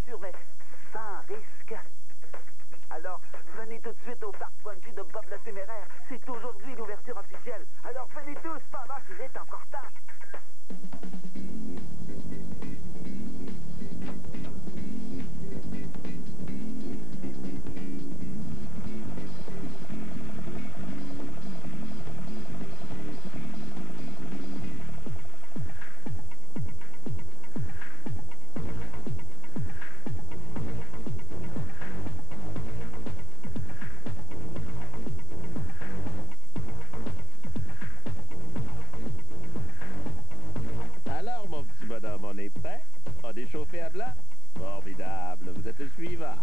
l'aventure, mais sans risque. Alors, venez tout de suite au parc Bungee de Bob le Téméraire. C'est aujourd'hui l'ouverture officielle. Alors, venez tous pendant qu'il est encore temps. Alors, mon petit bonhomme, on est prêt? On est chauffé à blanc? Formidable, vous êtes le suivant.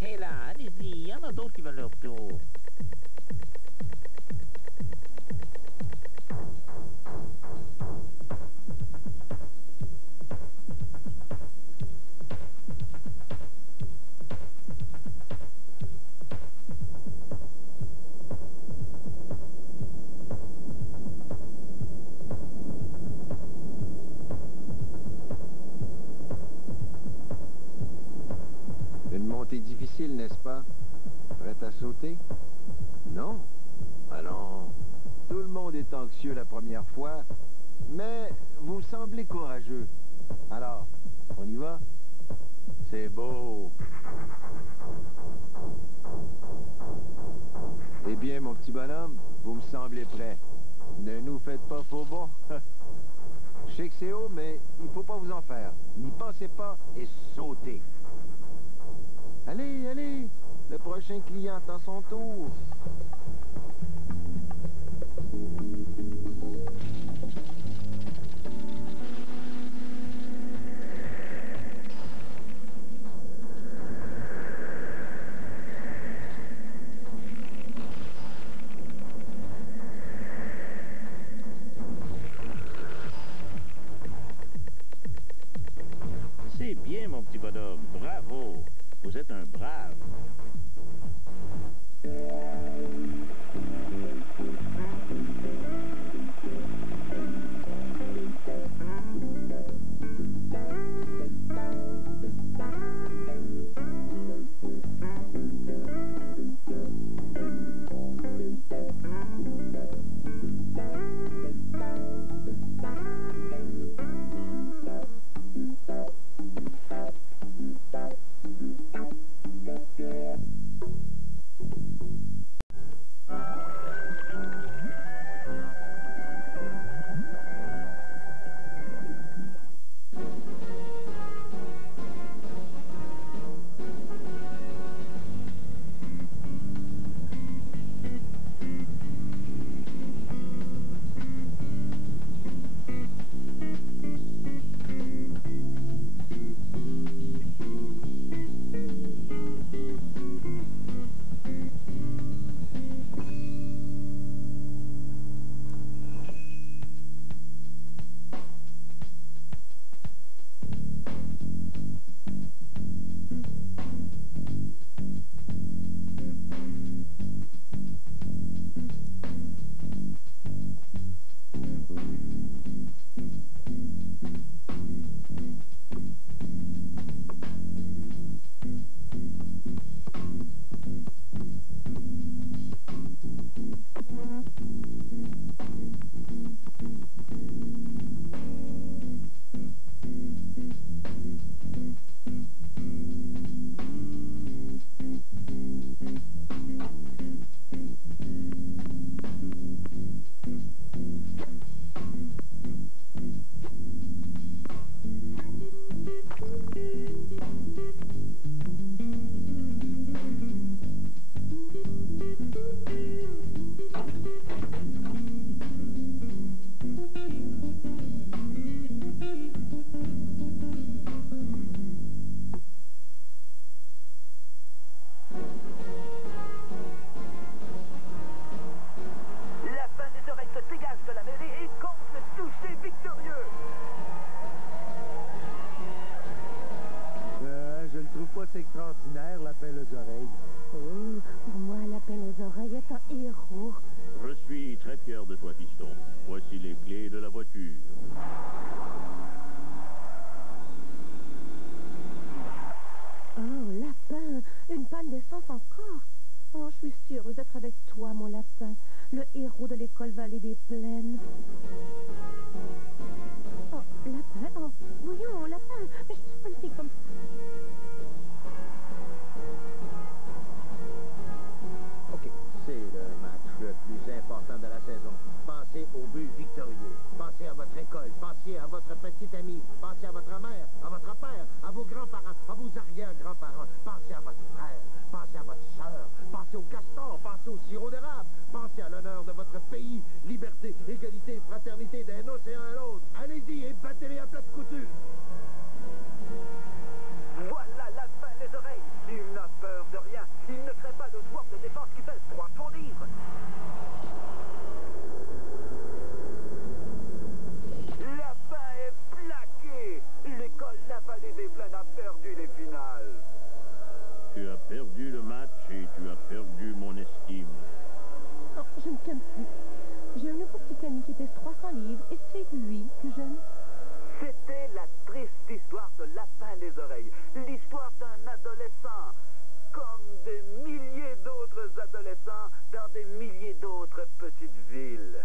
Hé là, allez-y, il y en a d'autres qui veulent leur tour. Une montée difficile, n'est-ce pas? Prête à sauter? Non? Allons. Tout le monde est anxieux la première fois, mais vous semblez courageux. Alors, on y va? C'est beau. Eh bien, mon petit bonhomme, vous me semblez prêt. Ne nous faites pas faux bons. Je sais que c'est haut, mais il faut pas vous en faire. N'y pensez pas et sautez. Allez, allez! Le prochain client attend son tour. C'est bien, mon petit bonhomme. Bravo. Vous êtes un brave. paire de toi, fiston. Voici les clés de la voiture. Oh, lapin, une panne d'essence encore. Oh, je suis sûre d'être avec toi, mon lapin, le héros de l'école Vallée des Plaines. Oh, lapin, oh, voyons, lapin, mais je suis pas une fille comme ça. OK, c'est le match le plus important de la saison. Pensez au but victorieux. Pensez à votre école. Pensez à votre petite amie. Pensez à votre mère, à votre père, à vos grands-parents, à vos arrière-grands-parents. Pensez à votre frère. Pensez à votre sœur. Pensez au castor. Pensez au sirop d'érable. Pensez à l'honneur de votre pays. Liberté, égalité, fraternité d'un océan à l'autre. Allez-y et battez-les à plate couture. Voilà Lapin les oreilles. Il n'a peur de rien. Il ne crée pas le joueur de défense qui pèse 300 livres. Lapin est plaqué. L'école La Vallée des Plaines a perdu les finales. Tu as perdu le match et tu as perdu mon estime. Oh, je ne t'aime plus. J'ai un nouveau petit ami qui pèse 300 livres et c'est lui que j'aime. C'était la triste histoire de Lapin les oreilles. L'histoire d'un adolescent, comme des milliers d'autres adolescents dans des milliers d'autres petites villes.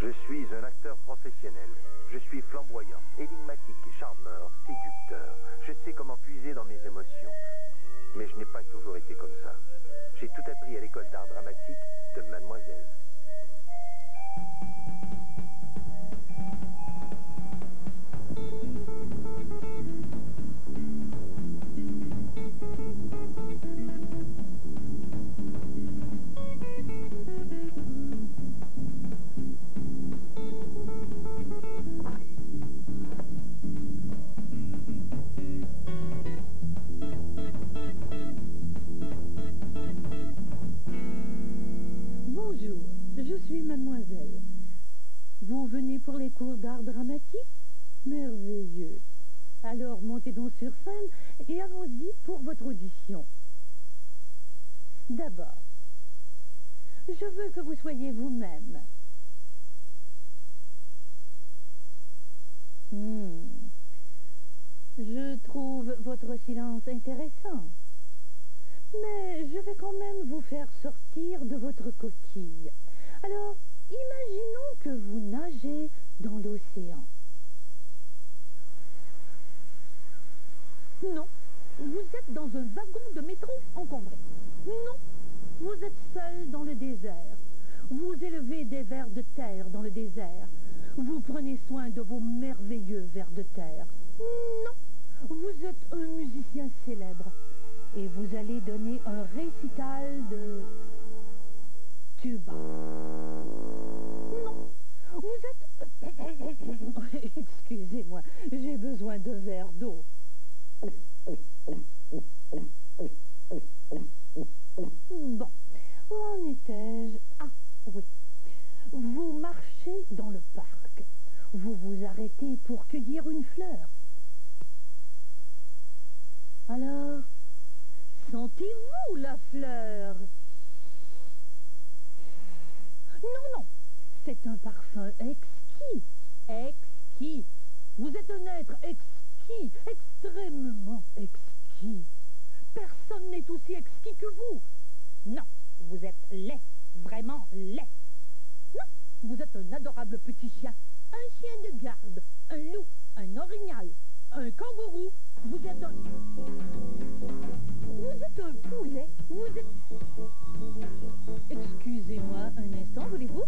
Je suis un acteur professionnel. Je suis flamboyant, énigmatique, charmeur, séducteur. Je sais comment puiser dans mes émotions. Mais je n'ai pas toujours été comme ça. J'ai tout appris à l'école d'art dramatique de Mademoiselle. Bonjour, je suis mademoiselle. Vous venez pour les cours d'art dramatique? Merveilleux. Alors montez donc sur scène et allons-y pour votre audition. D'abord, je veux que vous soyez vous-même. Je trouve votre silence intéressant. Mais je vais quand même vous faire sortir de votre coquille. Alors, imaginons que vous nagez dans l'océan. Non, vous êtes dans un wagon de métro encombré. Non, vous êtes seul dans le désert. Vous élevez des vers de terre dans le désert. Vous prenez soin de vos merveilleux vers de terre. Non, vous êtes un musicien célèbre. Et vous allez donner un récital de tuba. Non, vous êtes... Excusez-moi, j'ai besoin de verre d'eau. Bon, où en étais-je? Ah, oui. Vous marchez dans le parc. Vous vous arrêtez pour cueillir une fleur. Alors... sentez-vous la fleur? Non, non, c'est un parfum exquis, exquis. Vous êtes un être exquis, extrêmement exquis. Personne n'est aussi exquis que vous. Non, vous êtes laid, vraiment laid. Non, vous êtes un adorable petit chien, un chien de garde, un loup, un orignal, un kangourou. Vous êtes un... Vous êtes un poulet. Vous êtes... Excusez-moi un instant, voulez-vous?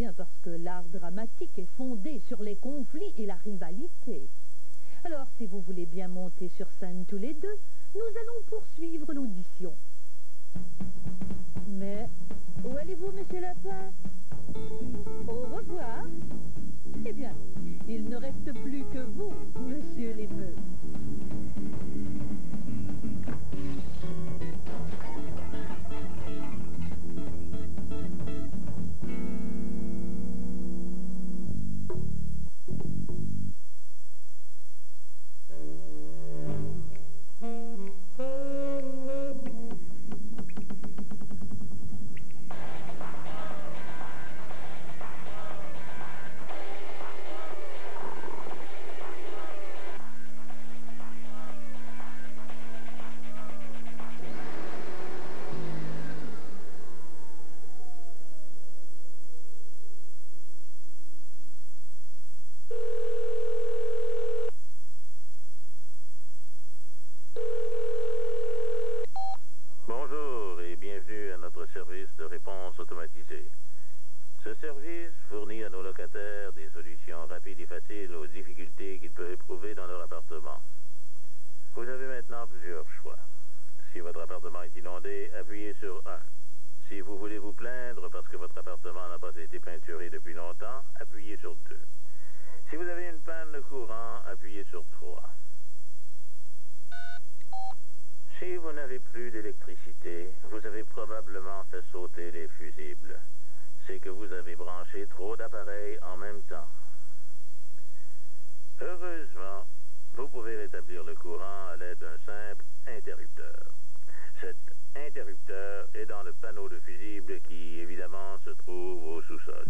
bien parce que l'art dramatique est fondé sur les conflits et la rivalité. Alors, si vous voulez bien monter sur scène tous les deux, nous allons poursuivre l'audition. Mais, où allez-vous, monsieur Lapin? Au revoir. Eh bien, il ne reste plus que vous, monsieur l'émeute. Bonjour et bienvenue à notre service de réponse automatisée. Ce service fournit à nos locataires des solutions rapides et faciles aux difficultés qu'ils peuvent éprouver dans leur appartement. Vous avez maintenant plusieurs choix. Si votre appartement est inondé, appuyez sur 1. Si vous voulez vous plaindre parce que votre appartement n'a pas été peinturé depuis longtemps, appuyez sur 2. Si vous avez une panne de courant, appuyez sur 3. Si vous n'avez plus d'électricité, vous avez probablement fait sauter les fusibles. C'est que vous avez branché trop d'appareils en même temps. Heureusement, vous pouvez rétablir le courant à l'aide d'un simple interrupteur. Cet interrupteur est dans le panneau de fusible qui, évidemment, se trouve au sous-sol.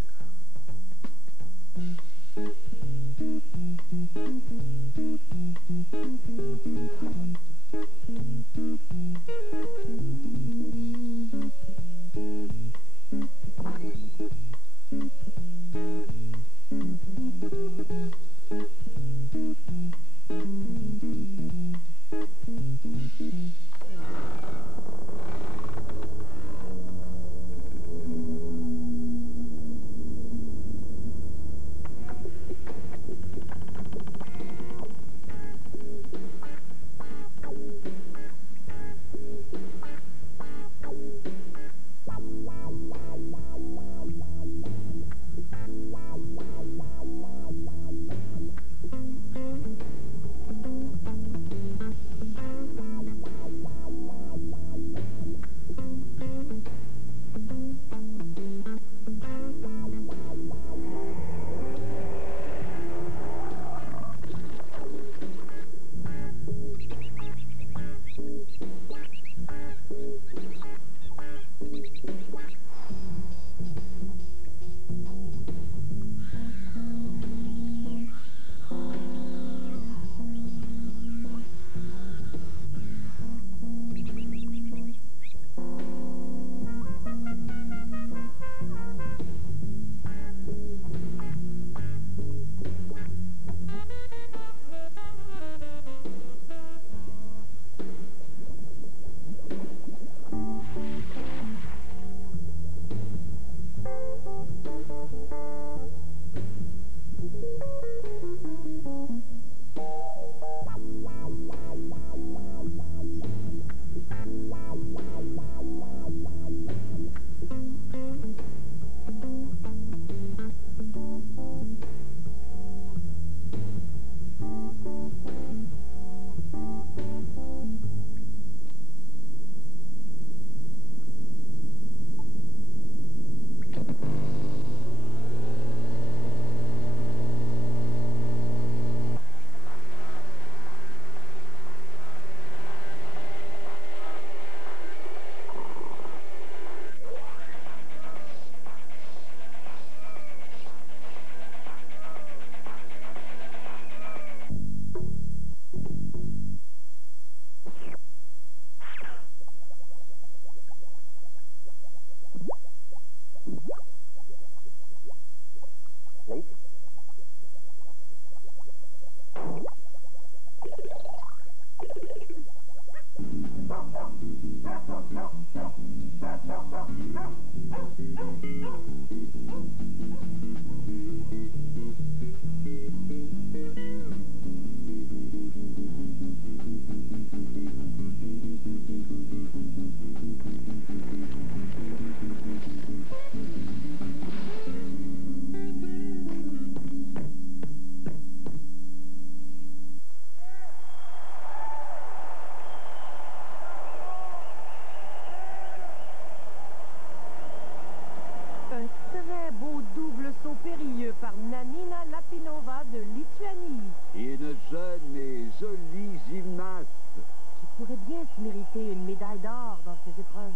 Lapinova de Lituanie, Une jeune et jolie gymnaste. qui pourrait bien se mériter une médaille d'or dans ces épreuves.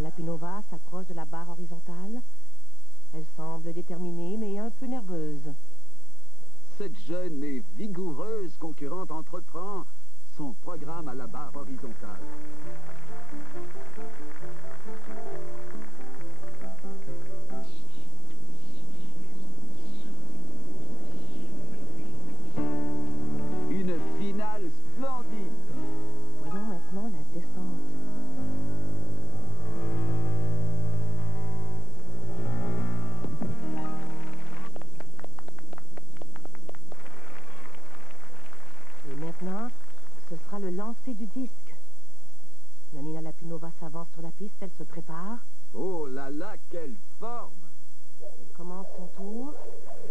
Lapinova s'approche de la barre horizontale. Elle semble déterminée, mais un peu nerveuse. Cette jeune et vigoureuse concurrente entreprend son programme à la barre horizontale. Une finale splendide. Voyons maintenant la descente. Et maintenant, ce sera le lancer du disque. Nanina Lapinova s'avance sur la piste, elle se prépare. Oh là là, quelle forme! Elle commence son tour.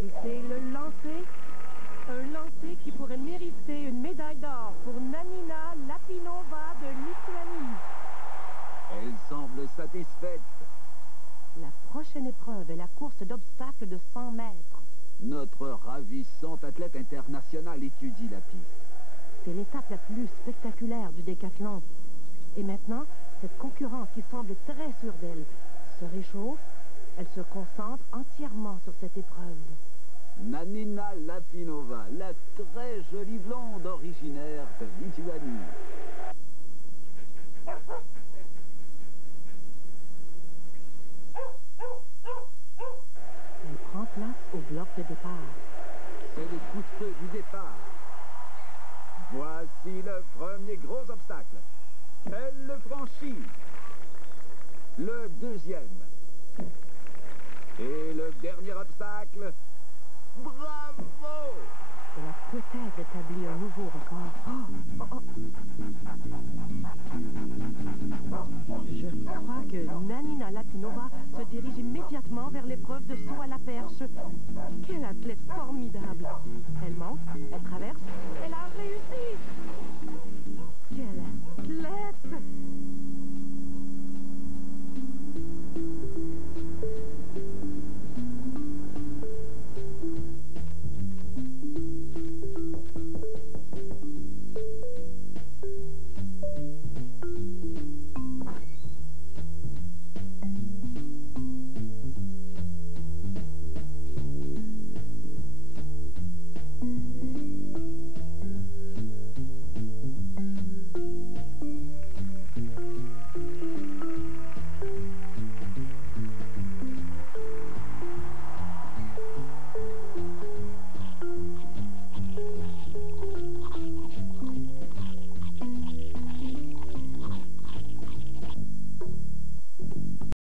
Et c'est le lancer. Un lancer qui pourrait mériter une médaille d'or pour Nanina Lapinova de Lituanie. Elle semble satisfaite. La prochaine épreuve est la course d'obstacles de 100 mètres. Notre ravissante athlète internationale étudie la piste. C'est l'étape la plus spectaculaire du décathlon. Et maintenant, cette concurrente qui semble très sûre d'elle se réchauffe. Elle se concentre entièrement sur cette épreuve. Nanina Lapinova, la très jolie blonde originaire de Lituanie. Elle prend place au bloc de départ. C'est le coup de feu du départ. Voici le premier gros obstacle. Elle le franchit. Le deuxième. Et le dernier obstacle. Bravo! Elle a peut-être établi un nouveau record. Je crois que Nanina Lapinova se dirige immédiatement vers l'épreuve de saut à la perche. Quelle athlète formidable! Elle monte, elle traverse,